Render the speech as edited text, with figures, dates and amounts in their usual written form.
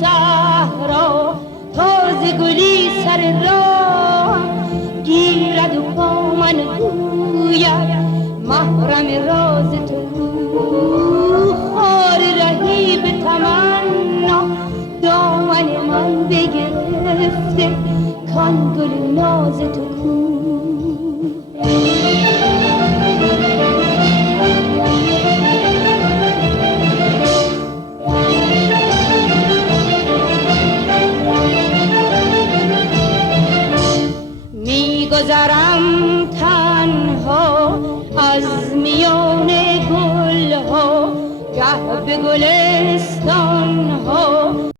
صحرا تازه گلی سر راه گیرد و با من گوید محرم راز تو خار رهی به تمنا دامن من بگرفته کان گل ناز تو کو میگذرم تنها از میان گل ها گه به گل